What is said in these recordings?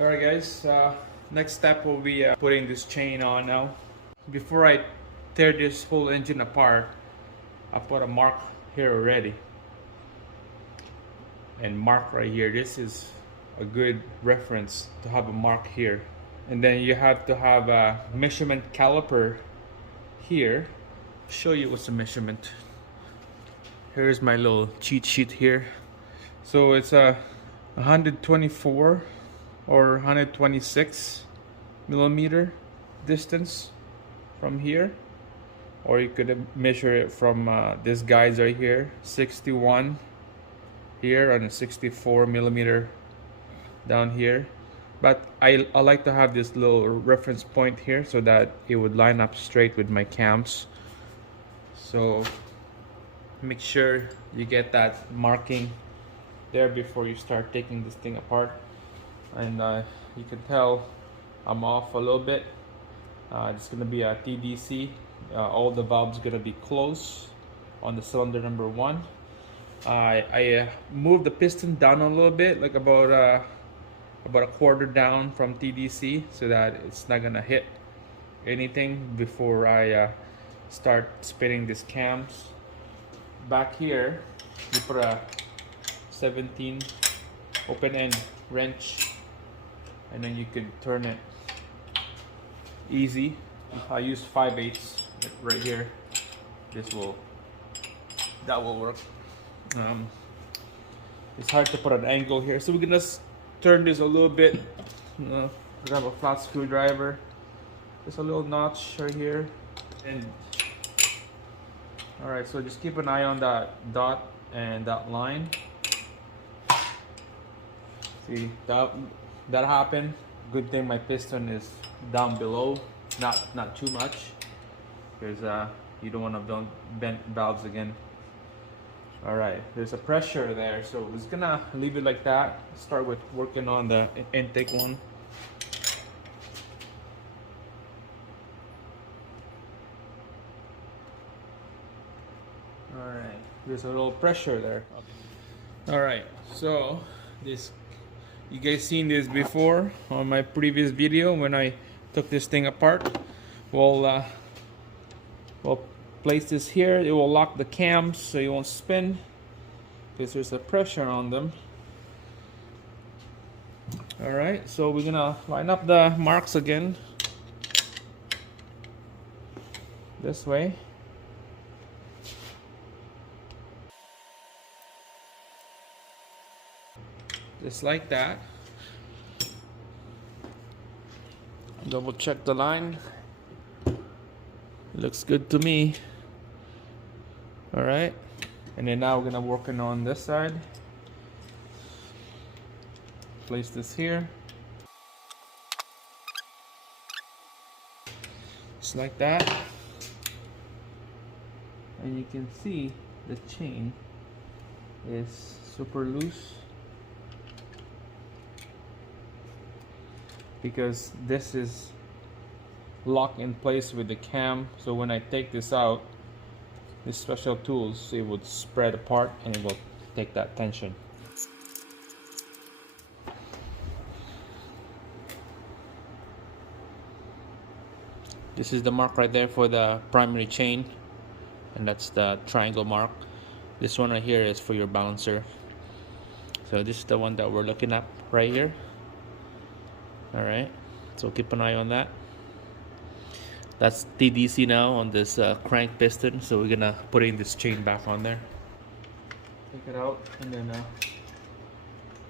Alright guys, next step will be putting this chain on now. Before I tear this whole engine apart, I put a mark here already. And mark right here. This is a good reference to have a mark here. And then you have to have a measurement caliper here. Show you what's the measurement. Here's my little cheat sheet here. So it's a 124 or 126 millimeter distance from here, or you could measure it from this guy's right here, 61 here, and a 64 millimeter down here. But I like to have this little reference point here so that it would line up straight with my cams. So make sure you get that marking there before you start taking this thing apart. And you can tell I'm off a little bit. It's gonna be a TDC. All the valves gonna be closed on the cylinder number 1. I moved the piston down a little bit, like about a quarter down from TDC, so that it's not gonna hit anything before I start spinning these cams. Back here, you put a 17 open end wrench, and then you could turn it easy. I use 5/8 right here. That will work. It's hard to put an angle here, so we're gonna turn this a little bit. Grab a flat screwdriver. There's a little notch right here, and all right. So just keep an eye on that dot and that line. See that happened. Good thing my piston is down below, not too much, because you don't want to bend valves again. All right, there's a pressure there, so we're just gonna leave it like that. Start with working on the intake one. All right, there's a little pressure there. All right, so this, you guys seen this before on my previous video when I took this thing apart. We'll place this here. It will lock the cams so you won't spin because there's a pressure on them. All right, so we're gonna line up the marks again this way. Just like that. Double check the line. Looks good to me. All right, and then now we're gonna working on this side. Place this here, just like that, and you can see the chain is super loose because this is locked in place with the cam. So when I take this out, these special tools, it would spread apart and it will take that tension. This is the mark right there for the primary chain, and that's the triangle mark. This one right here is for your balancer. So this is the one that we're looking at right here. All right, so keep an eye on that. That's TDC now on this crank piston, so we're gonna put in this chain back on there. Take it out and then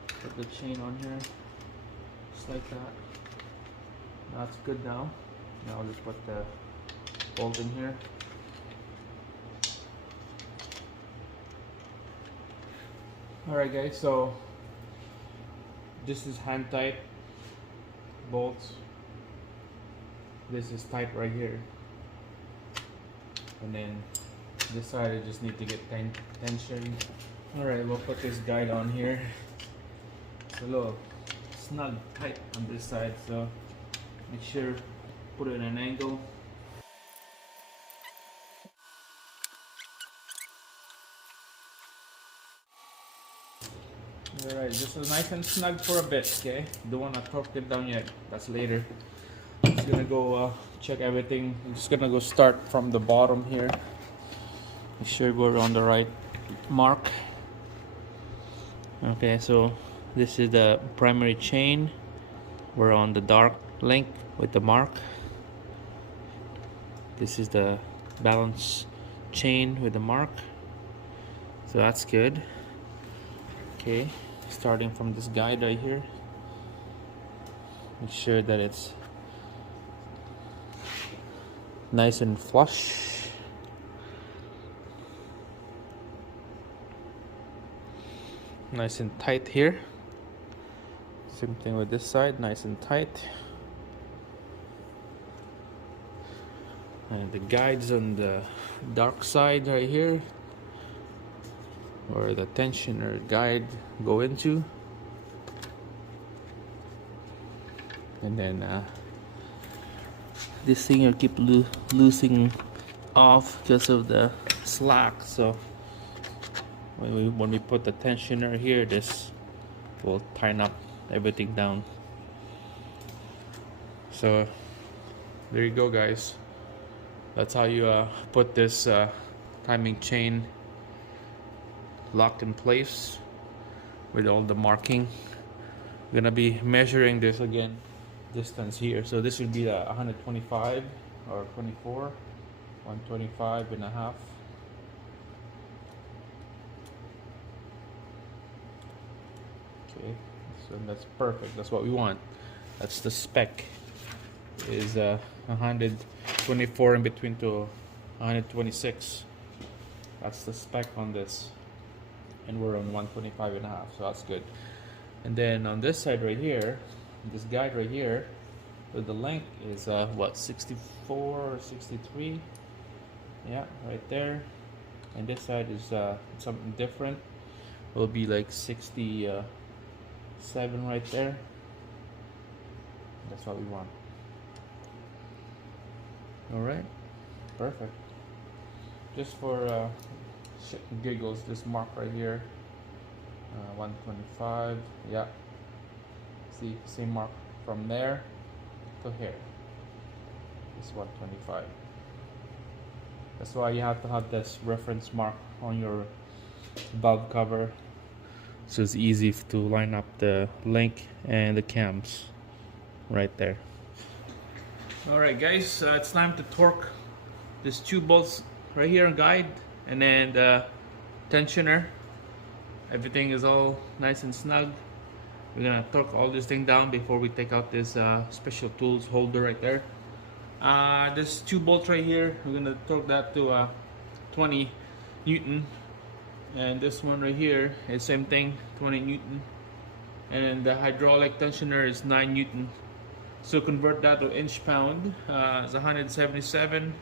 put the chain on here, just like that. That's good now. Now I'll just put the bolt in here. Alright guys, so this is hand tight bolts. This is tight right here, and then this side I just need to get tension. Alright, we'll put this guide on here. It's a little snug tight on this side, so make sure put it in an angle. Alright, just nice and snug for a bit, okay? Don't wanna torque it down yet. That's later. Just gonna go check everything. I'm just gonna go start from the bottom here. Make sure we're on the right mark. Okay, so this is the primary chain. We're on the dark link with the mark. This is the balance chain with the mark. So that's good. Okay, starting from this guide right here. Make sure that it's nice and flush. Nice and tight here. Same thing with this side, nice and tight. And the guides on the dark side right here, where the tensioner guide go into. And then this thing will keep losing off because of the slack. So when we put the tensioner here, this will tighten up everything down. So there you go, guys. That's how you put this timing chain locked in place with all the marking. I'm gonna be measuring this again, distance here. So this would be 125 or 24, 125 and a half. Okay, so that's perfect. That's what we want. That's the spec. Is 124 in between to 126. That's the spec on this, and we're on 125 and a half, so that's good. And then on this side right here, this guide right here, the length is what, 64 or 63? Yeah, right there. And this side is something different. Will be like 67 right there. That's what we want. All right, perfect. Just for shit and giggles, this mark right here, 125. Yeah, see, same mark from there to here. It's 125. That's why you have to have this reference mark on your valve cover, so it's easy to line up the link and the cams right there. Alright guys, it's time to torque this two bolts right here on guide, and then the tensioner. Everything is all nice and snug. We're gonna torque all this thing down before we take out this special tools holder right there. This two bolts right here, we're gonna torque that to 20 Newton, and this one right here is same thing, 20 Newton, and the hydraulic tensioner is 9 Newton. So convert that to inch pound. It's 177.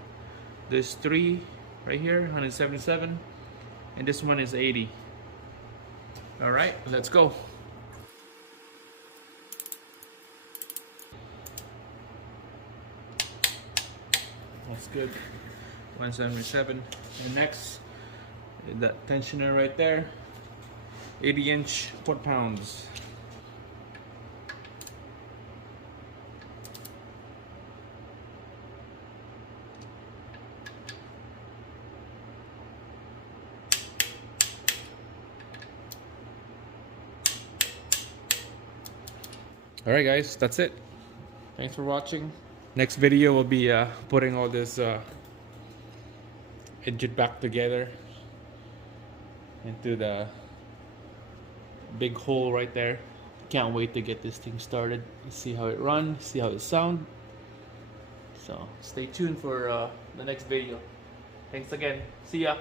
There's 3 right here, 177, and this one is 80. All right, let's go. That's good. 177. And next, that tensioner right there, 80-inch foot-pounds. Alright guys, that's it. Thanks for watching. Next video will be putting all this engine back together into the big hole right there. Can't wait to get this thing started. See how it runs, see how it sounds. So stay tuned for the next video. Thanks again. See ya.